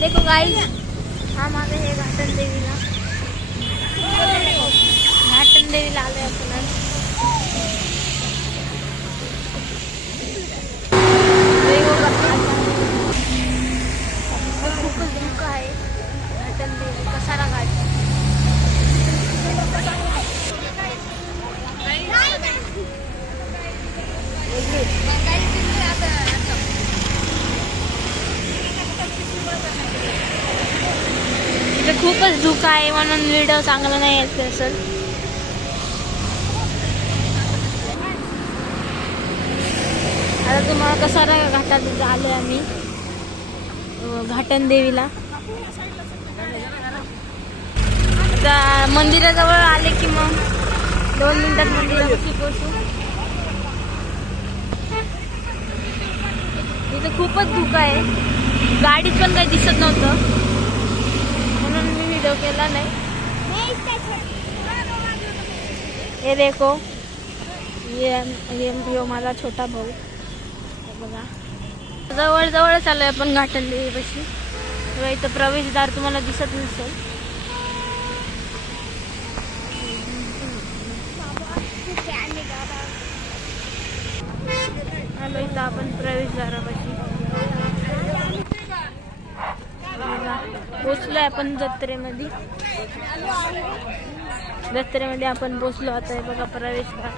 देखो गाइस, हम आ गए हैं घाटन देवीला. घाटन देवीला आलोय आपण आज. खूपच धुकं आहे. घाटन देवी कसारा घाट. इथे खूपच धुकं आहे म्हणून व्हिडिओ चांगला नाही येत असेल. आता तुम्हाला कसारा घाटात आलोय आम्ही घाटन देवीला. आता मंदिराजवळ आले की मग 2 मिनिटात मंदिरापाशी पोहोचू. इथे खूपच धुकं आहे. गाडीत पण काही दिसत नव्हतं म्हणून मी व्हिडिओ केला नाही. हे देखो, ये माझा छोटा भाऊ. बघा जवळ जवळच आलोय आपण घाटन देवीपाशी. तेव्हा इथं प्रवेशद्वार तुम्हाला दिसत नसेल. आलो इथं आपण प्रवेशद्वारापाशी. पोचलोय आपण जत्रेमध्ये. जत्रेमध्ये आपण पोचलो. आता हे बघा प्रवेशद्वार.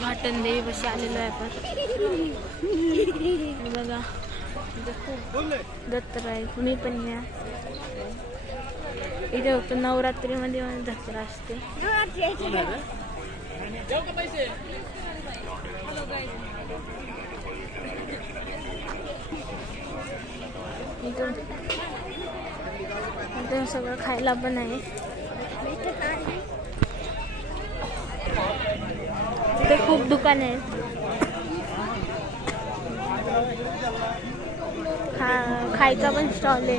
घाटन देवीपाशी आलेलो आहे आपण. बघा खूप जत्रा आहे. तुम्ही पण या. इथे होतं नवरात्रीमध्ये जत्रा असते. इथं सगळं खायला पण आहे. इथे खूप दुकान आहेत. खायचा पण स्टॉल आहे.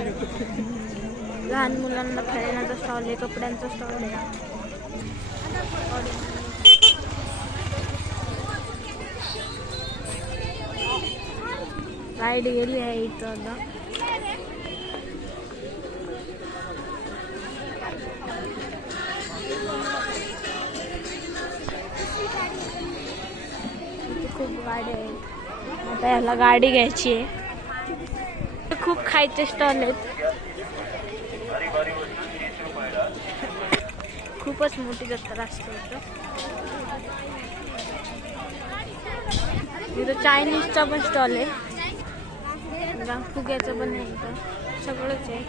लहान मुलांना खेळण्याचा स्टॉल आहे. कपड्यांचा स्टॉल आहे. लाईट गेली आहे इथं आता. खूप गाड्या आहेत. आता याला गाडी घ्यायची आहे. खूप खायचे स्टॉल आहेत. खूपच मोठी जत्रा असते इथं. चायनीजचा पण स्टॉल आहे. फुग्याचं पण आहे. इथं सगळंच आहे.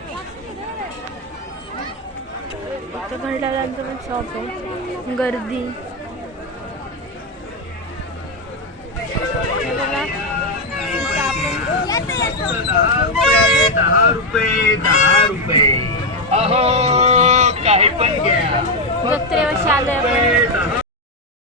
इथं घड्याळांचं पण शॉप आहे. गर्दी अहो काही पण घ्या. जत्रेपाशी आलोय आपण.